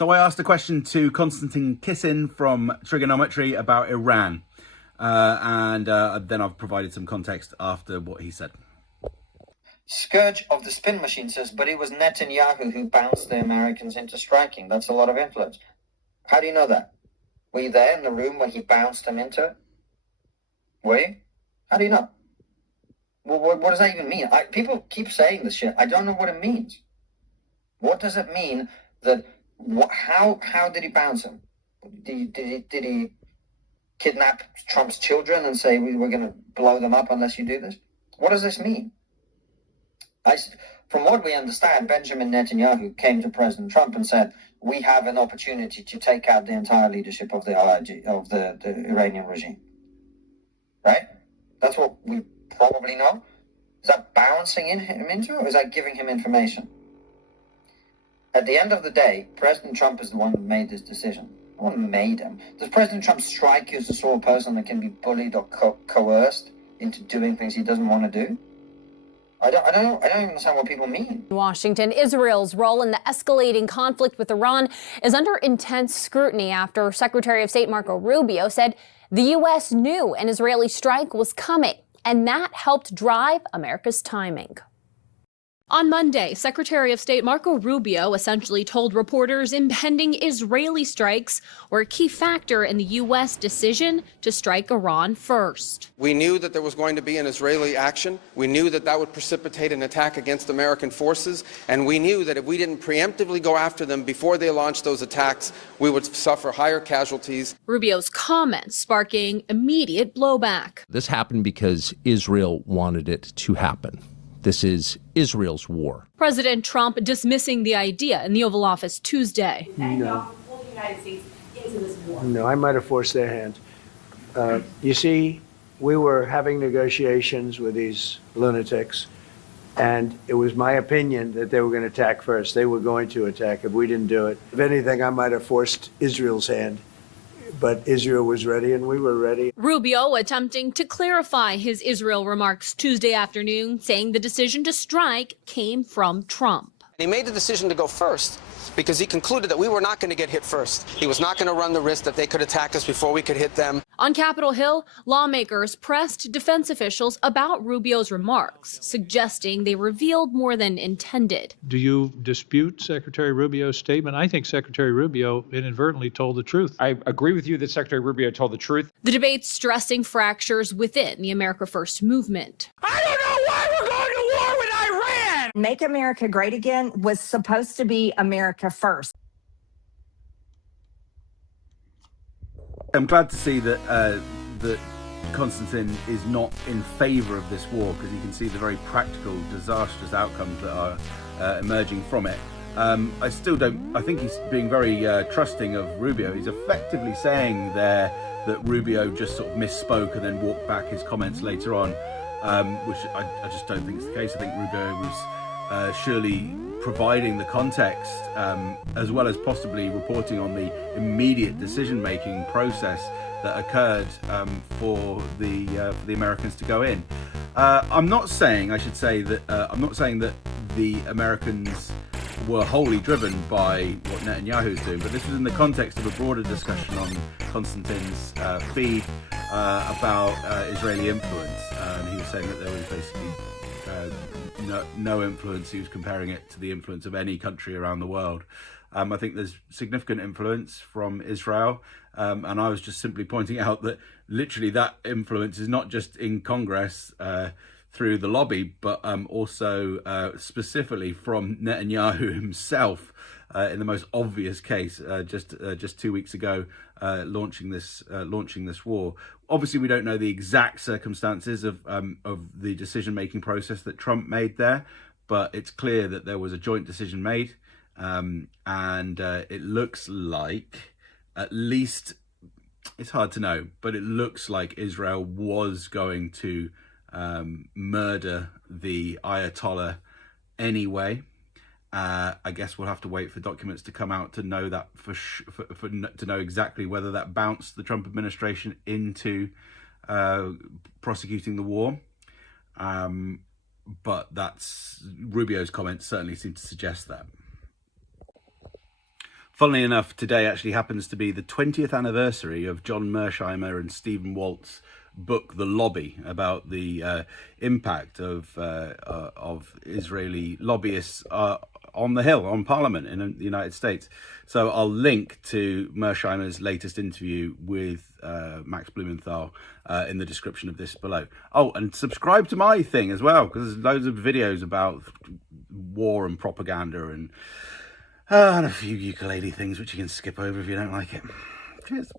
So I asked a question to Konstantin Kisin from Triggernometry about Iran, and then I've provided some context after what he said. Scourge of the spin machine says, but it was Netanyahu who bounced the Americans into striking. That's a lot of influence. How do you know that? Were you there in the room when he bounced them into it? Were you? How do you know? Well, what does that even mean? People keep saying this shit. I don't know what it means. What does it mean that... How did he bounce him? Did he kidnap Trump's children and say we're going to blow them up unless you do this? What does this mean? From what we understand, Benjamin Netanyahu came to President Trump and said, we have an opportunity to take out the entire leadership of the Iranian regime. Right? That's what we probably know. Is that bouncing him into it, or is that giving him information? At the end of the day, President Trump is the one who made this decision. No one made him. Does President Trump strike you as the sort of person that can be bullied or coerced into doing things he doesn't want to do? I don't even understand what people mean. Washington, Israel's role in the escalating conflict with Iran is under intense scrutiny after Secretary of State Marco Rubio said the U.S. knew an Israeli strike was coming, and that helped drive America's timing. On Monday, Secretary of State Marco Rubio essentially told reporters impending Israeli strikes were a key factor in the U.S. decision to strike Iran first. We knew that there was going to be an Israeli action. We knew that that would precipitate an attack against American forces. And we knew that if we didn't preemptively go after them before they launched those attacks, we would suffer higher casualties. Rubio's comments sparking immediate blowback. This happened because Israel wanted it to happen. This is Israel's war. President Trump dismissing the idea in the Oval Office Tuesday. No, I might have forced their hand. You see, we were having negotiations with these lunatics, and it was my opinion that they were going to attack first. They were going to attack if we didn't do it. If anything, I might have forced Israel's hand. But Israel was ready and we were ready. Rubio attempting to clarify his Israel remarks Tuesday afternoon, saying the decision to strike came from Trump. He made the decision to go first because he concluded that we were not going to get hit first. He was not going to run the risk that they could attack us before we could hit them. On Capitol Hill, lawmakers pressed defense officials about Rubio's remarks, suggesting they revealed more than intended. Do you dispute Secretary Rubio's statement? I think Secretary Rubio inadvertently told the truth. I agree with you that Secretary Rubio told the truth. The debate stressing fractures within the America First movement. I don't know why we're going to war with Iran! Make America Great Again was supposed to be America First. I'm glad to see that that Konstantin is not in favour of this war, because you can see the very practical, disastrous outcomes that are emerging from it. I still don't. I think he's being very trusting of Rubio. He's effectively saying there that Rubio just sort of misspoke and then walked back his comments later on, which I just don't think is the case. I think Rubio was surely providing the context, as well as possibly reporting on the immediate decision-making process that occurred for the Americans to go in. I'm not saying, I should say that I'm not saying that the Americans were wholly driven by what Netanyahu's doing, but this was in the context of a broader discussion on Konstantin's feed about Israeli influence, and he was saying that there was basically no influence. He was comparing it to the influence of any country around the world. I think there's significant influence from Israel, and I was just simply pointing out that literally that influence is not just in Congress through the lobby, but also specifically from Netanyahu himself, in the most obvious case, just 2 weeks ago, launching this war. Obviously, we don't know the exact circumstances of the decision-making process that Trump made there, but it's clear that there was a joint decision made, and it looks like, at least, it's hard to know, but it looks like Israel was going to murder the Ayatollah anyway. I guess we'll have to wait for documents to come out to know that to know exactly whether that bounced the Trump administration into prosecuting the war. But that's Rubio's comments certainly seem to suggest that. Funnily enough, today actually happens to be the 20th anniversary of John Mersheimer and Stephen Walt's book, The Lobby, about the impact of Israeli lobbyists on the Hill, on Parliament in the United States. So I'll link to Mersheimer's latest interview with Max Blumenthal in the description of this below. Oh, and subscribe to my thing as well, because there's loads of videos about war and propaganda and a few ukulele things which you can skip over if you don't like it. Cheers.